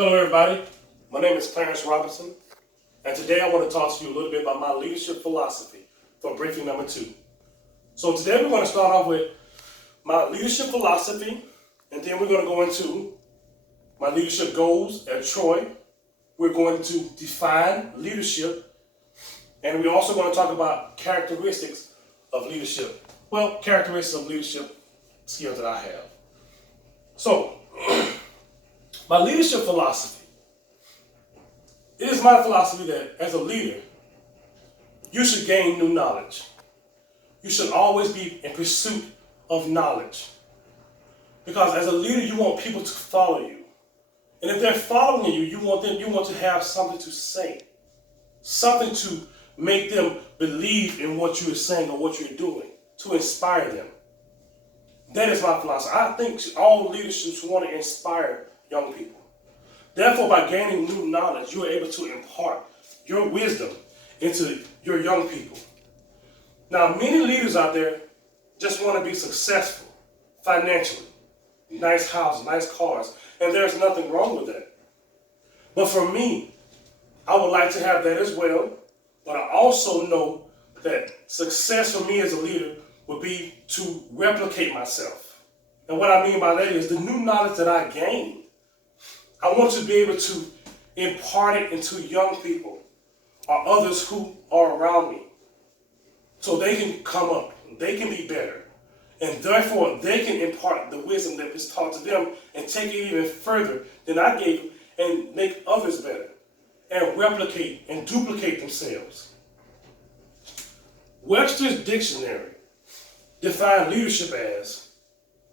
Hello everybody, my name is Clarence Robinson, and today I want to talk to you a little bit about my leadership philosophy for briefing number 2. So today we're going to start off with my leadership philosophy, and then we're going to go into my leadership goals at Troy. We're going to define leadership, and we're also going to talk about characteristics of leadership. Well, characteristics of leadership skills that I have. So, my leadership philosophy. It is my philosophy that as a leader, you should gain new knowledge. You should always be in pursuit of knowledge. Because as a leader, you want people to follow you. And if they're following you, you want to have something to say. Something to make them believe in what you're saying or what you're doing. To inspire them. That is my philosophy. I think all leaders should want to inspire young people. Therefore, by gaining new knowledge, you are able to impart your wisdom into your young people. Now, many leaders out there just want to be successful financially. Nice houses, nice cars, and there's nothing wrong with that. But for me, I would like to have that as well, but I also know that success for me as a leader would be to replicate myself. And what I mean by that is the new knowledge that I gain, I want to be able to impart it into young people or others who are around me so they can come up, they can be better, and therefore they can impart the wisdom that is taught to them and take it even further than I gave and make others better and replicate and duplicate themselves. Webster's Dictionary defines leadership as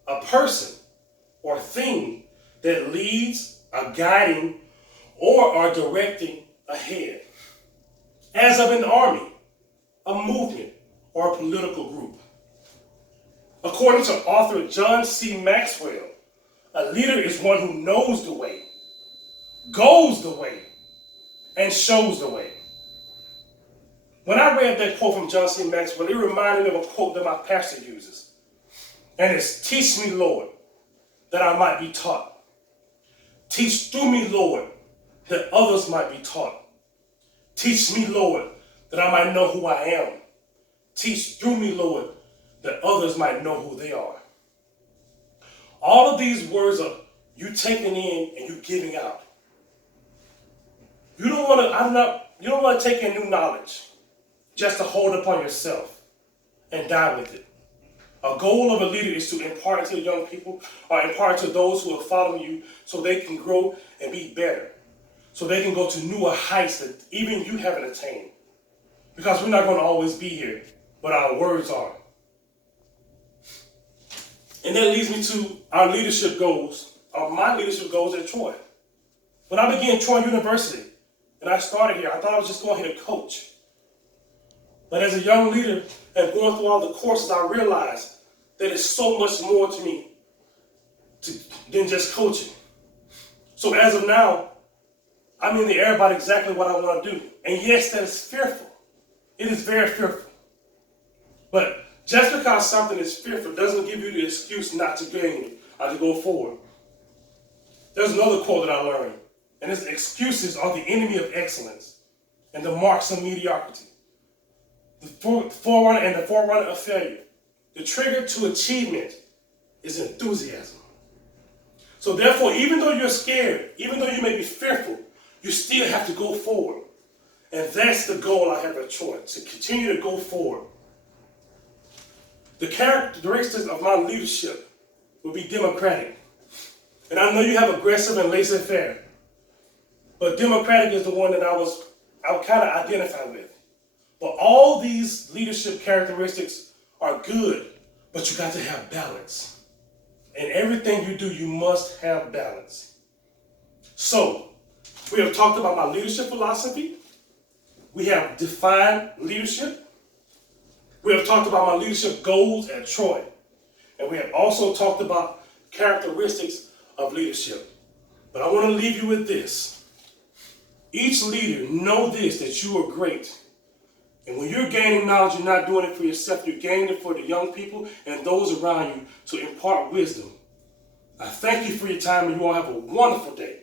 a person or thing that leads, are guiding, or are directing ahead. As of an army, a movement, or a political group. According to author John C. Maxwell, a leader is one who knows the way, goes the way, and shows the way. When I read that quote from John C. Maxwell, it reminded me of a quote that my pastor uses. And it's, "Teach me, Lord, that I might be taught. Teach through me, Lord, that others might be taught. Teach me, Lord, that I might know who I am. Teach through me, Lord, that others might know who they are." All of these words are you taking in and you giving out. You don't want to take in new knowledge just to hold upon yourself and die with it. A goal of a leader is to impart to young people or impart to those who are following you so they can grow and be better. So they can go to newer heights that even you haven't attained. Because we're not going to always be here, but our words are. And that leads me to our leadership goals, or my leadership goals at Troy. When I began Troy University, and I started here, I thought I was just going here to coach. But as a young leader and going through all the courses, I realized that it's so much more to me than just coaching. So as of now, I'm in the air about exactly what I want to do. And yes, that is fearful. It is very fearful. But just because something is fearful doesn't give you the excuse not to gain it or to go forward. There's another quote that I learned, and it's, "Excuses are the enemy of excellence and the marks of mediocrity. The forerunner of failure. The trigger to achievement is enthusiasm." So therefore, even though you're scared, even though you may be fearful, you still have to go forward. And that's the goal I have at Troy, to continue to go forward. The characteristics of my leadership will be democratic. And I know you have aggressive and laissez-faire, but democratic is the one that I kind of identify with. But all these leadership characteristics are good, but you got to have balance. In everything you do, you must have balance. So, we have talked about my leadership philosophy. We have defined leadership. We have talked about my leadership goals at Troy. And we have also talked about characteristics of leadership. But I want to leave you with this. Each leader, know this, that you are great. And when you're gaining knowledge, you're not doing it for yourself. You're gaining it for the young people and those around you to impart wisdom. I thank you for your time, and you all have a wonderful day.